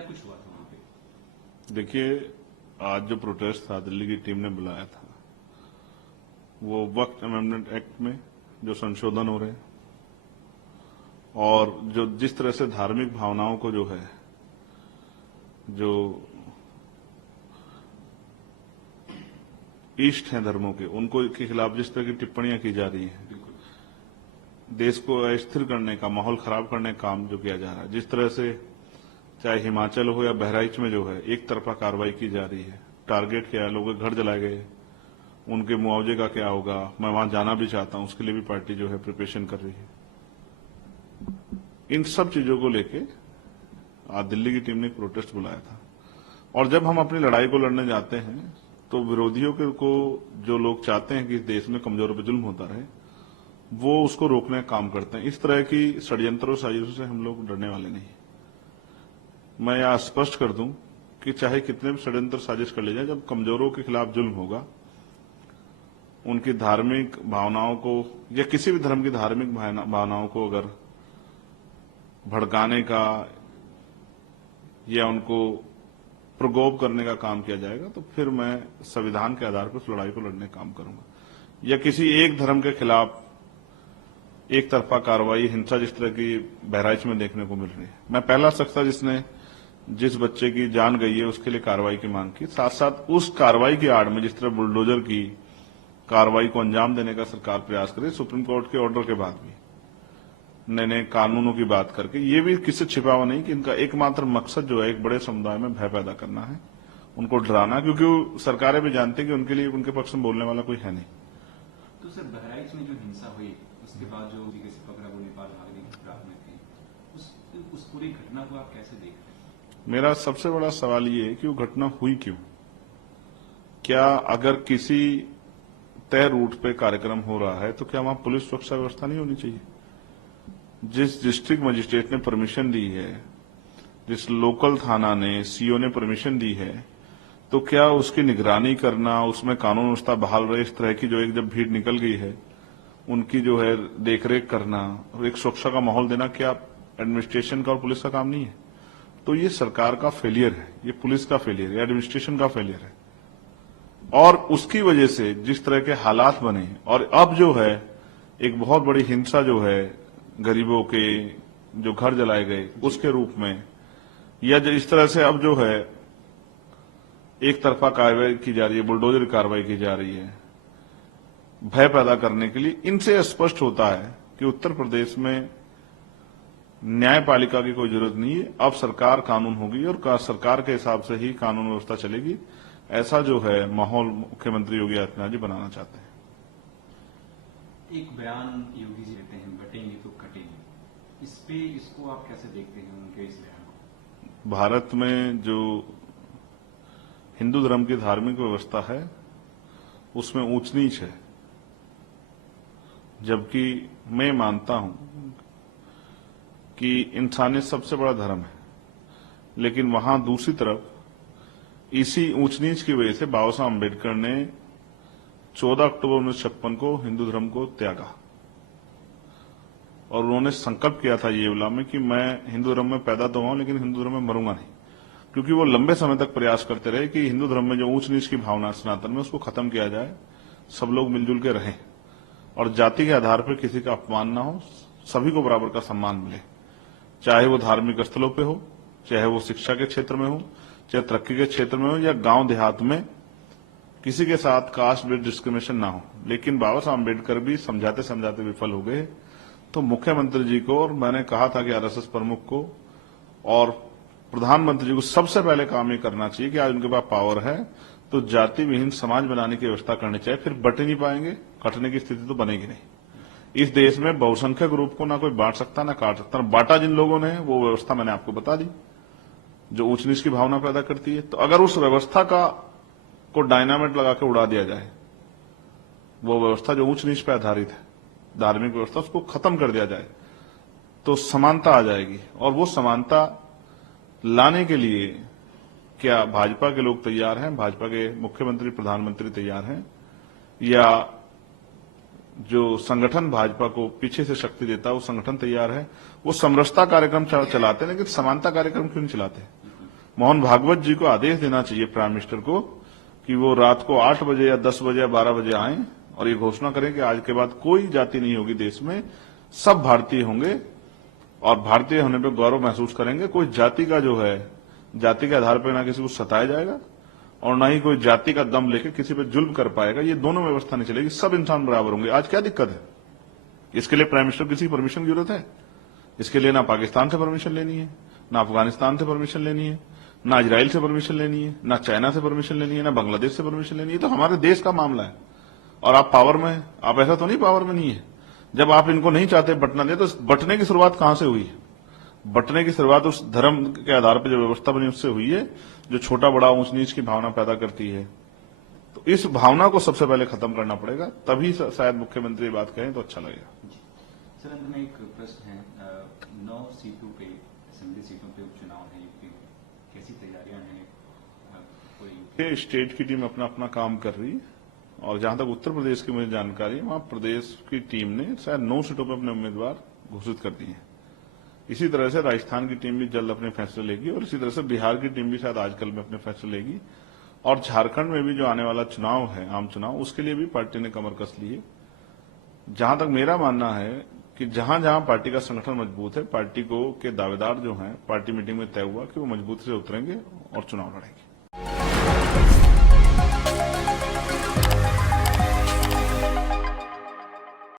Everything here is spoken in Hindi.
क्या कुछ हुआ था वहां पे? देखिए, आज जो प्रोटेस्ट था दिल्ली की टीम ने बुलाया था, वो वक्त अमेंडमेंट एक्ट में जो संशोधन हो रहे हैं और जो जिस तरह से धार्मिक भावनाओं को जो है, जो ईष्ट हैं धर्मों के, उनको के खिलाफ जिस तरह की टिप्पणियां की जा रही हैं, देश को अस्थिर करने का, माहौल खराब करने का काम जो किया जा रहा है, जिस तरह से चाहे हिमाचल हो या बहराइच में जो है एक तरफा कार्रवाई की जा रही है, टारगेट किया है, लोगों के घर जलाए गए, उनके मुआवजे का क्या होगा, मैं वहां जाना भी चाहता हूं, उसके लिए भी पार्टी जो है प्रिपरेशन कर रही है। इन सब चीजों को लेके आज दिल्ली की टीम ने एक प्रोटेस्ट बुलाया था। और जब हम अपनी लड़ाई को लड़ने जाते हैं तो विरोधियों को जो लोग चाहते हैं कि इस देश में कमजोरों पर जुल्म होता रहे, वो उसको रोकने का काम करते हैं। इस तरह की षड्यंत्रों साजिशों से हम लोग डरने वाले नहीं। मैं यह स्पष्ट कर दूं कि चाहे कितने भी षड्यंत्र साजिश कर ले जाए, जब कमजोरों के खिलाफ जुल्म होगा, उनकी धार्मिक भावनाओं को या किसी भी धर्म की धार्मिक भावनाओं को अगर भड़काने का या उनको प्रकोप करने का काम किया जाएगा, तो फिर मैं संविधान के आधार पर उस लड़ाई को लड़ने का काम करूंगा। या किसी एक धर्म के खिलाफ एक तरफा कार्रवाई, हिंसा जिस तरह की बहराइच में देखने को मिल रही है, मैं पहला शख्स था जिसने जिस बच्चे की जान गई है उसके लिए कार्रवाई की मांग की। साथ साथ उस कार्रवाई की आड़ में जिस तरह बुलडोजर की कार्रवाई को अंजाम देने का सरकार प्रयास करे, सुप्रीम कोर्ट के ऑर्डर के बाद भी नए नए कानूनों की बात करके, ये भी किससे छिपा हुआ नहीं कि इनका एकमात्र मकसद जो है एक बड़े समुदाय में भय पैदा करना है, उनको डराना, क्योंकि सरकारें भी जानती कि उनके लिए उनके पक्ष में बोलने वाला कोई है नहीं। तो सर, बहराइच में जो हिंसा हुई उसके बाद जो जैसे पकड़ा वो नेपाल भागने की फिराक में थे, उस पूरी घटना को आप कैसे देख रहे हैं? मेरा सबसे बड़ा सवाल ये है कि वो घटना हुई क्यों? क्या अगर किसी तय रूट पे कार्यक्रम हो रहा है तो क्या वहां पुलिस सुरक्षा व्यवस्था नहीं होनी चाहिए? जिस डिस्ट्रिक्ट मजिस्ट्रेट ने परमिशन दी है, जिस लोकल थाना ने, सीओ ने परमिशन दी है, तो क्या उसकी निगरानी करना, उसमें कानून व्यवस्था बहाल रहे, इस तरह की जो एक जब भीड़ निकल गई है उनकी जो है देखरेख करना और एक सुरक्षा का माहौल देना, क्या एडमिनिस्ट्रेशन का और पुलिस का काम नहीं है? तो ये सरकार का फेलियर है, ये पुलिस का फेलियर है, एडमिनिस्ट्रेशन का फेलियर है। और उसकी वजह से जिस तरह के हालात बने, और अब जो है एक बहुत बड़ी हिंसा जो है गरीबों के जो घर जलाए गए उसके रूप में, या जो इस तरह से अब जो है एक तरफा कार्रवाई की जा रही है, बुलडोजर कार्रवाई की जा रही है भय पैदा करने के लिए, इनसे स्पष्ट होता है कि उत्तर प्रदेश में न्यायपालिका की कोई जरूरत नहीं है। अब सरकार कानून होगी और सरकार के हिसाब से ही कानून व्यवस्था चलेगी। ऐसा जो है माहौल मुख्यमंत्री योगी आदित्यनाथ जी बनाना चाहते हैं। एक बयान योगी जी देते हैं, बटेंगे तो कटेंगे, इसको आप कैसे देखते हैं उनके इस बयान को? भारत में जो हिंदू धर्म की धार्मिक व्यवस्था है उसमें ऊंच नीच है, जबकि मैं मानता हूं कि इंसानियत सबसे बड़ा धर्म है, लेकिन वहां दूसरी तरफ इसी ऊंच नीच की वजह से बाबा साहब अम्बेडकर ने 14 अक्टूबर 1956 को हिंदू धर्म को त्यागा और उन्होंने संकल्प किया था ये उला में कि मैं हिंदू धर्म में पैदा तो हुआ लेकिन हिंदू धर्म में मरूंगा नहीं, क्योंकि वो लंबे समय तक प्रयास करते रहे कि हिंदू धर्म में जो ऊंच नीच की भावना सनातन में उसको खत्म किया जाए, सब लोग मिलजुल के रहें और जाति के आधार पर किसी का अपमान ना हो, सभी को बराबर का सम्मान मिले, चाहे वो धार्मिक स्थलों पे हो, चाहे वो शिक्षा के क्षेत्र में हो, चाहे तरक्की के क्षेत्र में हो, या गांव देहात में किसी के साथ कास्ट बेस्ड डिस्क्रिमिनेशन ना हो। लेकिन बाबा साहब अम्बेडकर भी समझाते समझाते विफल हो गए। तो मुख्यमंत्री जी को, और मैंने कहा था कि आरएसएस प्रमुख को और प्रधानमंत्री जी को सबसे पहले काम ये करना चाहिए कि आज उनके पास पावर है तो जाति विहीन समाज बनाने की व्यवस्था करनी चाहिए। फिर बट ही नहीं पाएंगे, कटने की स्थिति तो बनेगी नहीं। इस देश में बहुसंख्यक ग्रुप को ना कोई बांट सकता ना काट सकता। बांटा जिन लोगों ने वो व्यवस्था मैंने आपको बता दी जो ऊंच नीच की भावना पैदा करती है। तो अगर उस व्यवस्था को डायनामाइट लगा के उड़ा दिया जाए, वो व्यवस्था जो ऊंच नीच पर आधारित है, धार्मिक व्यवस्था, उसको खत्म कर दिया जाए, तो समानता आ जाएगी। और वो समानता लाने के लिए क्या भाजपा के लोग तैयार हैं? भाजपा के मुख्यमंत्री, प्रधानमंत्री तैयार हैं? या जो संगठन भाजपा को पीछे से शक्ति देता है वो संगठन तैयार है? वो समरसता कार्यक्रम चलाते हैं, लेकिन समानता कार्यक्रम क्यों नहीं चलाते? मोहन भागवत जी को आदेश देना चाहिए प्राइम मिनिस्टर को कि वो रात को 8 बजे या 10 बजे या 12 बजे आए और ये घोषणा करें कि आज के बाद कोई जाति नहीं होगी देश में, सब भारतीय होंगे और भारतीय होने पर गौरव महसूस करेंगे। कोई जाति का जो है, जाति के आधार पर ना किसी को सताया जाएगा और ना ही कोई जाति का दम लेकर किसी पर जुल्म कर पाएगा। ये दोनों व्यवस्था नहीं चलेगी, सब इंसान बराबर होंगे। आज क्या दिक्कत है? इसके लिए प्राइम मिनिस्टर किसी परमिशन की जरूरत है? इसके लिए ना पाकिस्तान से परमिशन लेनी है, ना अफगानिस्तान से परमिशन लेनी है, ना इजराइल से परमिशन लेनी है, ना चाइना से परमिशन लेनी है, ना बांग्लादेश से परमिशन लेनी है। तो हमारे देश का मामला है और आप पावर में हैं। आप ऐसा तो नहीं पावर में नहीं है। जब आप इनको नहीं चाहते बंटना दे, तो बंटने की शुरुआत कहां से हुई है? बंटने की शुरुआत उस धर्म के आधार पर जो व्यवस्था बनी उससे हुई है, जो छोटा बड़ा ऊंच नीच की भावना पैदा करती है। तो इस भावना को सबसे पहले खत्म करना पड़ेगा, तभी शायद मुख्यमंत्री ये बात कहें तो अच्छा लगेगा। सर, अंत में एक प्रश्न है, 9 सीटों पे, असेंबली सीटों पे उपचुनाव है यूपी में, कैसी तैयारियां हैं? पूरी स्टेट की टीम अपना अपना काम कर रही है और जहां तक उत्तर प्रदेश की मुझे जानकारी है, वहां प्रदेश की टीम ने शायद 9 सीटों पर अपने उम्मीदवार घोषित कर दिए हैं। इसी तरह से राजस्थान की टीम भी जल्द अपने फैसले लेगी और इसी तरह से बिहार की टीम भी शायद आजकल में अपने फैसले लेगी और झारखंड में भी जो आने वाला चुनाव है, आम चुनाव, उसके लिए भी पार्टी ने कमर कस ली है। जहां तक मेरा मानना है कि जहां जहां पार्टी का संगठन मजबूत है, पार्टी को के दावेदार जो हैं, पार्टी मीटिंग में तय हुआ कि वो मजबूती से उतरेंगे और चुनाव लड़ेंगे।